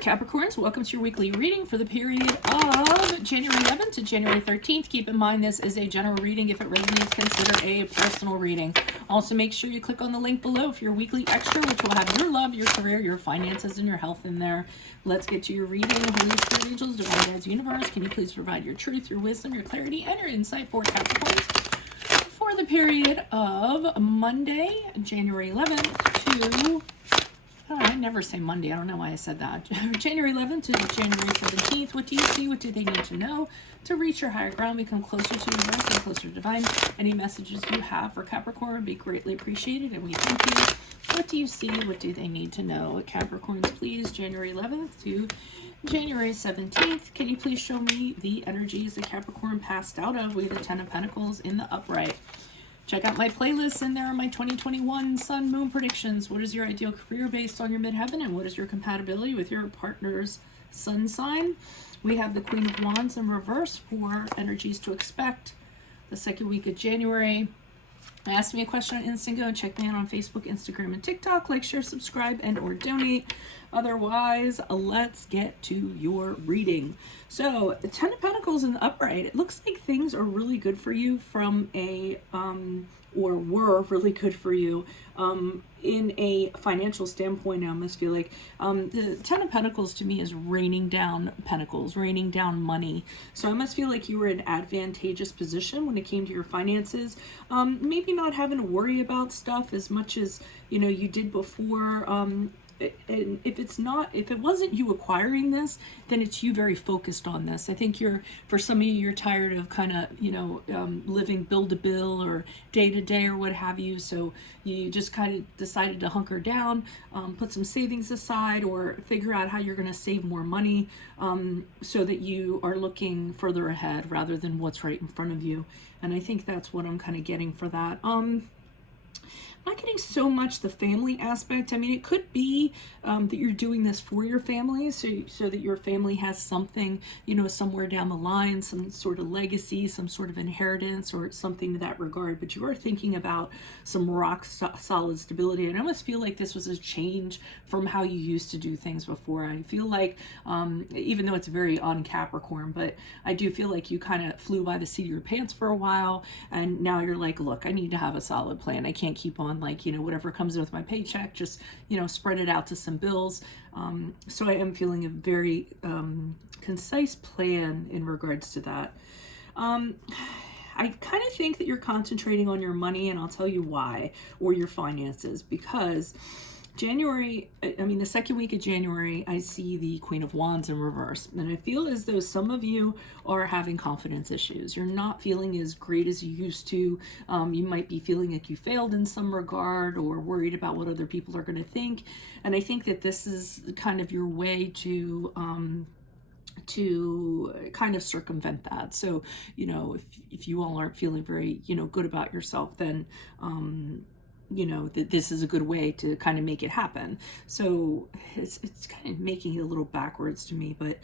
Capricorns, welcome to your weekly reading for the period of January 11th to January 13th. Keep in mind this is a general reading. If it resonates, consider a personal reading. Also, make sure you click on the link below for your weekly extra, which will have your love, your career, your finances, and your health in there. Let's get to your reading. Holy Spirit, angels, divine guides, universe, can you please provide your truth, your wisdom, your clarity, and your insight for Capricorns for the period of Monday, January 11th to... Oh, I never say Monday. I don't know why I said that. January 11th to January 17th. What do you see? What do they need to know to reach your higher ground, become closer to universe and closer to divine? Any messages you have for Capricorn would be greatly appreciated, and we thank you. What do you see? What do they need to know? Capricorns, please. January 11th to January 17th. Can you please show me the energies that Capricorn passed out of? We have the Ten of Pentacles in the upright. Check out my playlists, and there are my 2021 Sun Moon predictions. What is your ideal career based on your midheaven, and what is your compatibility with your partner's sun sign? We have the Queen of Wands in reverse for energies to expect the second week of January. Ask me a question on Instago and check me out on Facebook, Instagram, and TikTok. Like, share, subscribe, and or donate. Otherwise, let's get to your reading. So, the Ten of Pentacles in the upright. It looks like things are really good for you from a, or were really good for you in a financial standpoint. I almost feel like the Ten of Pentacles to me is raining down pentacles, raining down money. So I almost feel like you were in an advantageous position when it came to your finances. Maybe not having to worry about stuff as much as, you know, you did before. And if it wasn't you acquiring this, then it's you very focused on this. I think for some of you, you're tired of kind of, you know, living bill to bill or day to day or what have you. So you just kind of decided to hunker down, put some savings aside, or figure out how you're going to save more money so that you are looking further ahead rather than what's right in front of you. And I think that's what I'm kind of getting for that. Not getting so much the family aspect. I mean, it could be that you're doing this for your family, so that your family has something, you know, somewhere down the line, some sort of legacy, some sort of inheritance, or something to that regard. But you are thinking about some rock solid stability. And I almost feel like this was a change from how you used to do things before. I feel like, even though it's very on Capricorn, but I do feel like you kind of flew by the seat of your pants for a while, and now you're like, look, I need to have a solid plan. I can't keep on, like, you know, whatever comes with my paycheck, just, you know, spread it out to some bills. So I am feeling a very concise plan in regards to that. I kind of think that you're concentrating on your money, and I'll tell you why, or your finances, because the second week of January, I see the Queen of Wands in reverse. And I feel as though some of you are having confidence issues. You're not feeling as great as you used to. You might be feeling like you failed in some regard, or worried about what other people are going to think. And I think that this is kind of your way to kind of circumvent that. So, you know, if you all aren't feeling very, you know, good about yourself, then you know, that this is a good way to kind of make it happen. So it's kind of making it a little backwards to me, but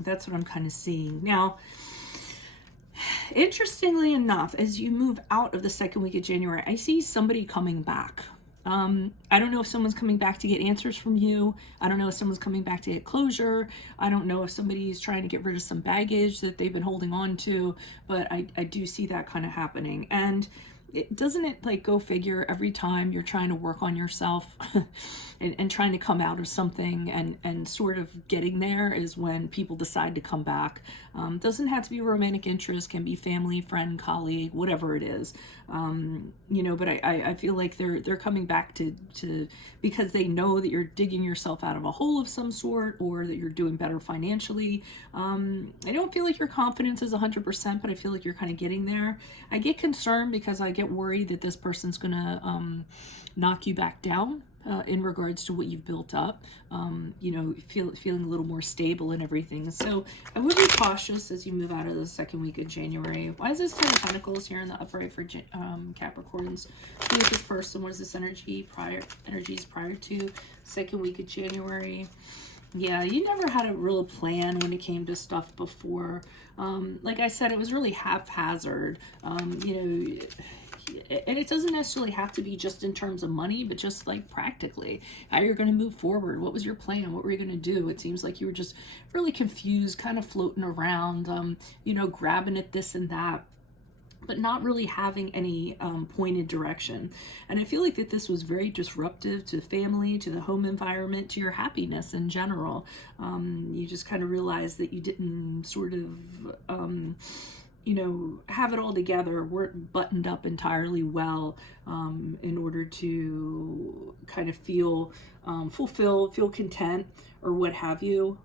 that's what I'm kind of seeing. Now, interestingly enough, as you move out of the second week of January, I see somebody coming back. I don't know if someone's coming back to get answers from you. I don't know if someone's coming back to get closure. I don't know if somebody's trying to get rid of some baggage that they've been holding on to, but I do see that kind of happening. And doesn't it, like, go figure, every time you're trying to work on yourself and trying to come out of something and sort of getting there is when people decide to come back. Doesn't have to be romantic interest, can be family, friend, colleague, whatever it is. You know, but I feel like they're coming back to because they know that you're digging yourself out of a hole of some sort, or that you're doing better financially. I don't feel like your confidence is 100%, but I feel like you're kind of getting there. I get concerned because I get worried that this person's gonna knock you back down in regards to what you've built up. You know, feeling a little more stable and everything. So I would be cautious as you move out of the second week of January. Why is this Ten of Pentacles here in the upright for Capricorns? Who is this person? What is this energies prior to second week of January? Yeah, you never had a real plan when it came to stuff before. Like I said, it was really haphazard. You know, and it doesn't necessarily have to be just in terms of money, but just like practically how you're going to move forward. What was your plan? What were you going to do? It seems like you were just really confused, kind of floating around, you know, grabbing at this and that, but not really having any pointed direction. And I feel like that this was very disruptive to the family, to the home environment, to your happiness in general. You just kind of realized that you didn't sort of, you know, have it all together, weren't buttoned up entirely well, in order to kind of feel fulfilled, feel content, or what have you.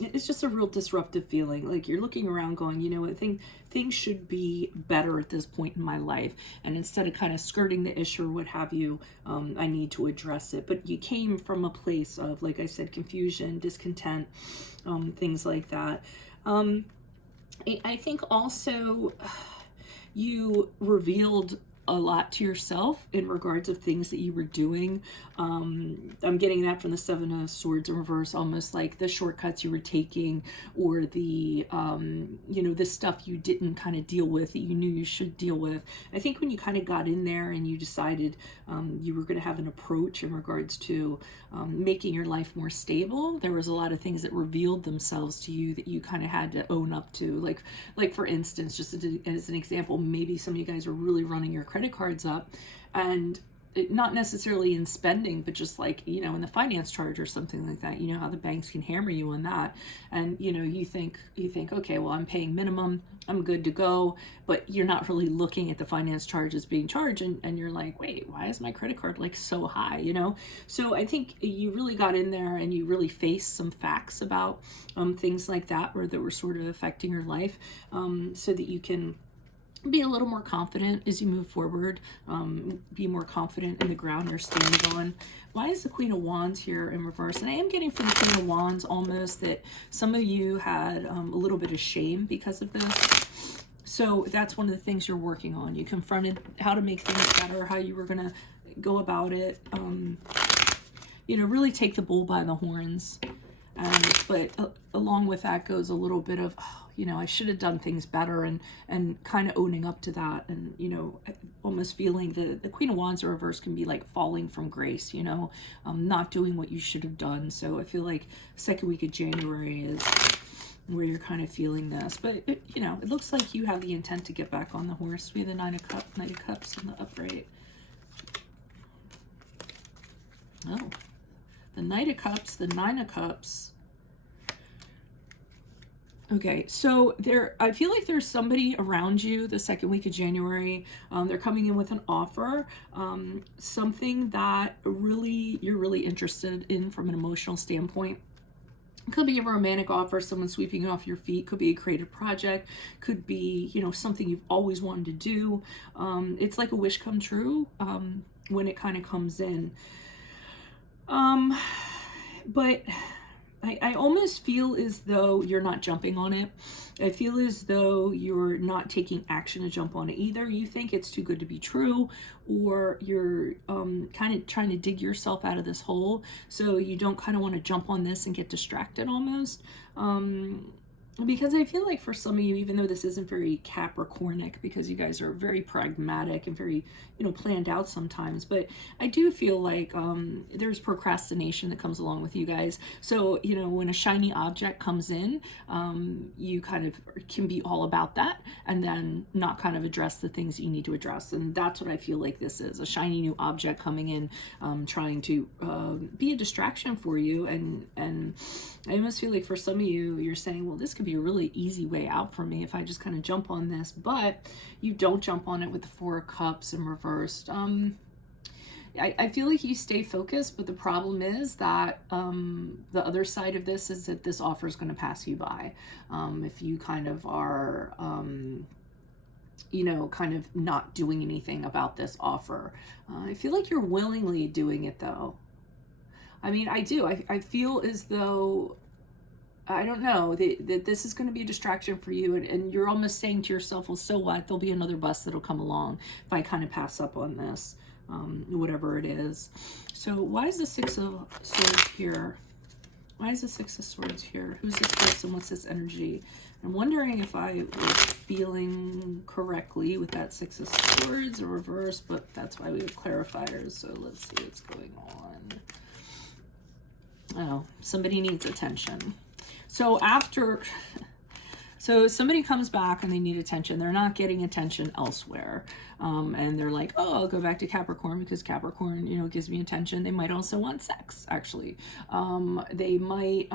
It's just a real disruptive feeling. Like you're looking around going, you know what, things should be better at this point in my life. And instead of kind of skirting the issue or what have you, I need to address it. But you came from a place of, like I said, confusion, discontent, things like that. I think also you revealed a lot to yourself in regards of things that you were doing. I'm getting that from the Seven of Swords in reverse, almost like the shortcuts you were taking, or the, you know, the stuff you didn't kind of deal with that you knew you should deal with. I think when you kind of got in there and you decided you were going to have an approach in regards to making your life more stable, there was a lot of things that revealed themselves to you that you kind of had to own up to. Like for instance, just as an example, maybe some of you guys were really running your credit cards up, and not necessarily in spending, but just like, you know, in the finance charge or something like that. You know how the banks can hammer you on that, and you know, you think, okay, well, I'm paying minimum, I'm good to go, but you're not really looking at the finance charges being charged, and you're like, wait, why is my credit card like so high, you know? So I think you really got in there and you really faced some facts about things like that, or that were sort of affecting your life, so that you can be a little more confident as you move forward, be more confident in the ground you're standing on. Why is the Queen of Wands here in reverse? And I am getting from the Queen of Wands almost that some of you had a little bit of shame because of this. So that's one of the things you're working on. You confronted how to make things better, how you were going to go about it. You know, really take the bull by the horns. But along with that goes a little bit of, oh, you know, I should have done things better, and kind of owning up to that, and, you know, almost feeling the Queen of Wands in reverse can be like falling from grace, you know, not doing what you should have done. So I feel like second week of January is where you're kind of feeling this. But, you know, it looks like you have the intent to get back on the horse. We have the Knight of Cups in the upright. Oh, the Knight of Cups, the Nine of Cups. Okay, so I feel like there's somebody around you the second week of January. They're coming in with an offer, something that you're really interested in from an emotional standpoint. It could be a romantic offer, someone sweeping you off your feet. Could be a creative project. Could be, you know, something you've always wanted to do. It's like a wish come true when it kind of comes in. But I almost feel as though you're not jumping on it. I feel as though you're not taking action to jump on it either. You think it's too good to be true, or you're kind of trying to dig yourself out of this hole, so you don't kind of want to jump on this and get distracted almost. Because I feel like for some of you, even though this isn't very Capricornic, because you guys are very pragmatic and very, you know, planned out sometimes, but I do feel like there's procrastination that comes along with you guys. So, you know, when a shiny object comes in, you kind of can be all about that, and then not kind of address the things that you need to address. And that's what I feel like this is, a shiny new object coming in, trying to be a distraction for you. And I almost feel like for some of you, you're saying, well, this could be a really easy way out for me if I just kind of jump on this, but you don't jump on it with the Four of Cups in reversed. I feel like you stay focused, but the problem is that the other side of this is that this offer is going to pass you by. If you kind of are, you know, kind of not doing anything about this offer. I feel like you're willingly doing it though. I mean, I do. I feel as though, I don't know, that this is going to be a distraction for you, and you're almost saying to yourself, well, so what? There'll be another bus that'll come along if I kind of pass up on this, whatever it is. So why is the Six of Swords here Why is the Six of Swords here? Who's this person? What's this energy? I'm wondering if I was feeling correctly with that Six of Swords or reverse, but that's why we have clarifiers. So let's see what's going on. Oh, somebody needs attention. So so somebody comes back and they need attention. They're not getting attention elsewhere. And they're like, oh, I'll go back to Capricorn because Capricorn, you know, gives me attention. They might also want sex, actually. They might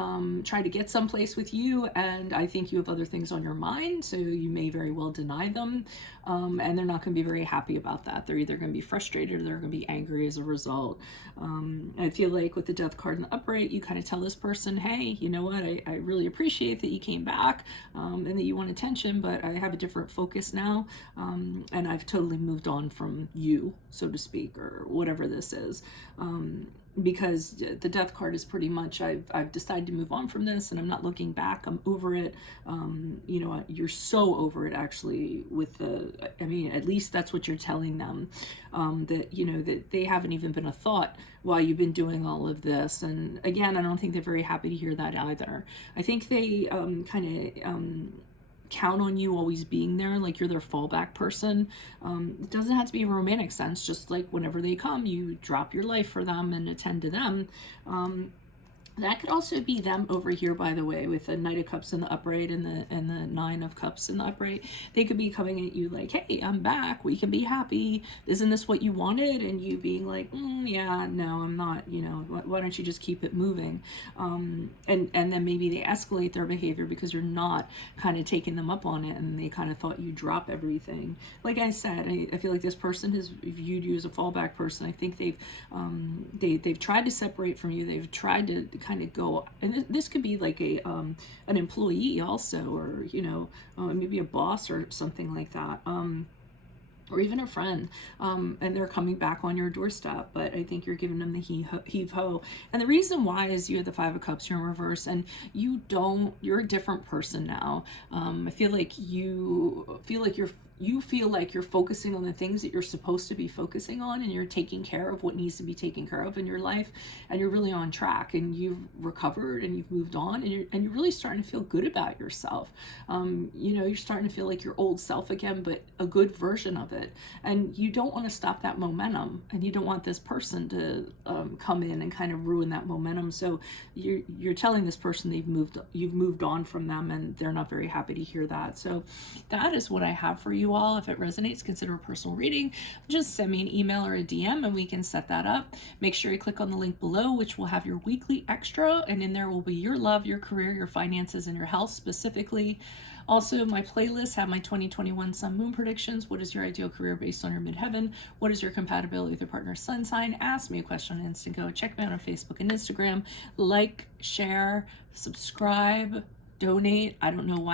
try to get someplace with you, and I think you have other things on your mind, so you may very well deny them. And they're not going to be very happy about that. They're either going to be frustrated or they're going to be angry as a result. I feel like with the Death card in the upright, you kind of tell this person, hey, you know what, I really appreciate that you came back and that you want attention, but I have a different focus now, and I've totally moved on from you, so to speak, or whatever this is. Because the Death card is pretty much, I've decided to move on from this and I'm not looking back. I'm over it. You know, you're so over it, actually, with I mean, at least that's what you're telling them, that, you know, that they haven't even been a thought while you've been doing all of this. And again, I don't think they're very happy to hear that either. I think they kind of count on you always being there, like you're their fallback person. It doesn't have to be a romantic sense, just like whenever they come, you drop your life for them and attend to them. That could also be them over here, by the way, with the Knight of Cups in the upright and the Nine of Cups in the upright. They could be coming at you like, hey, I'm back. We can be happy. Isn't this what you wanted? And you being like, yeah, no, I'm not. You know, why don't you just keep it moving? And then maybe they escalate their behavior because you're not kind of taking them up on it, and they kind of thought you drop everything. Like I said, I feel like this person has viewed you as a fallback person. I think they've tried to separate from you. They've tried to kind of go, and this could be like an employee also, or, you know, maybe a boss or something like that, or even a friend, and they're coming back on your doorstep, but I think you're giving them the heave-ho. And the reason why is you have the Five of Cups, you're in reverse, and you're a different person now. I feel like you feel like you're focusing on the things that you're supposed to be focusing on, and you're taking care of what needs to be taken care of in your life, and you're really on track, and you've recovered and you've moved on, and you're really starting to feel good about yourself. You know, you're starting to feel like your old self again, but a good version of it. And you don't want to stop that momentum, and you don't want this person to come in and kind of ruin that momentum. So you're telling this person you've moved on from them, and they're not very happy to hear that. So that is what I have for you all. If it resonates, consider a personal reading. Just send me an email or a DM and we can set that up. Make sure you click on the link below, which will have your weekly extra, and in there will be your love, your career, your finances, and your health specifically. Also, my playlists have my 2021 Sun Moon predictions. What is your ideal career based on your midheaven? What is your compatibility with your partner's sun sign? Ask me a question on Instant Go. Check me out on Facebook and Instagram. Like, share, subscribe, donate. I don't know why.